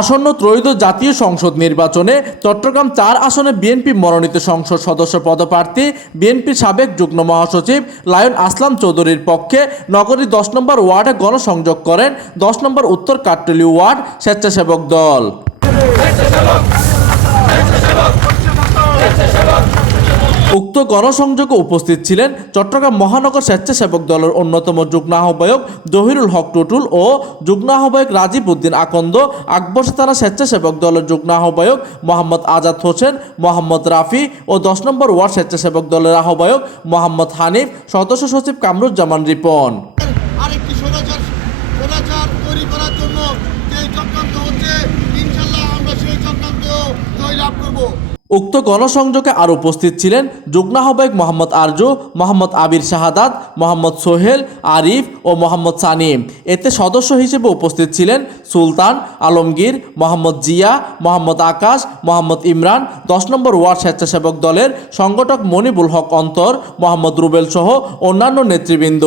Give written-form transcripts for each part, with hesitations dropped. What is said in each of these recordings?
আসন্ন ত্রয়োদশ জাতীয় সংসদ নির্বাচনে চট্টগ্রাম ৪ আসনে বিএনপি মনোনীত সংসদ সদস্য পদপ্রার্থী বিএনপির সাবেক যুগ্ম মহাসচিব লায়ন আসলাম চৌধুরীর পক্ষে নগরীর ১০ নম্বর ওয়ার্ডে গণসংযোগ করেন ১০ নম্বর উত্তর কাট্টলী ওয়ার্ড স্বেচ্ছাসেবক দল। উক্ত গণসংযোগে উপস্থিত ছিলেন চট্টগ্রাম মহানগর স্বেচ্ছাসেবক দলের অন্যতম যুগ্ম আহ্বায়ক জহিরুল হক টুটুল ও যুগ্ম আহ্বায়ক রাজীব উদ্দিন আকন্দ, আকবরশী থানা স্বেচ্ছাসেবক দলের যুগ্ম আহ্বায়ক মোহাম্মদ আজাদ হোসেন, মোহাম্মদ রাফি ও ১০ নম্বর ওয়ার্ড স্বেচ্ছাসেবক দলের আহ্বায়ক মোহাম্মদ হানিফ, সদস্য সচিব কামরুজ্জামান রিপন। আরেকটি স্বৈরাচার তৈরি করার জন্য যে চক্রান্ত হচ্ছে, ইনশাল্লাহ আমরা সেই চক্রান্তেও জয়লাভ করব। উক্ত গণসংযোগে আর উপস্থিত ছিলেন যুগ্ম আহ্বায়ক মোহাম্মদ আরজু, মোহাম্মদ আবির শাহাদাত, মোহাম্মদ সোহেল, আরিফ ও মোহাম্মদ সানিম। এতে সদস্য হিসেবে উপস্থিত ছিলেন সুলতান, আলমগীর, মোহাম্মদ জিয়া, মোহাম্মদ আকাশ, মোহাম্মদ ইমরান, ১০ নম্বর ওয়ার্ড স্বেচ্ছাসেবক দলের সংগঠক মনিবুল হক অন্তর, মোহাম্মদ রুবেল সহ অন্যান্য নেতৃবৃন্দ।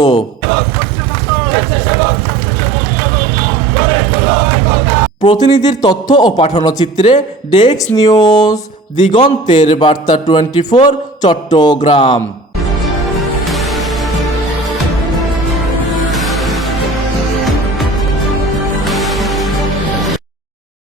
প্রতিনিধির তথ্য ও পাঠানো চিত্রে ডেস্ক নিউজ, দিগন্তের বার্তা 24, চট্টগ্রাম।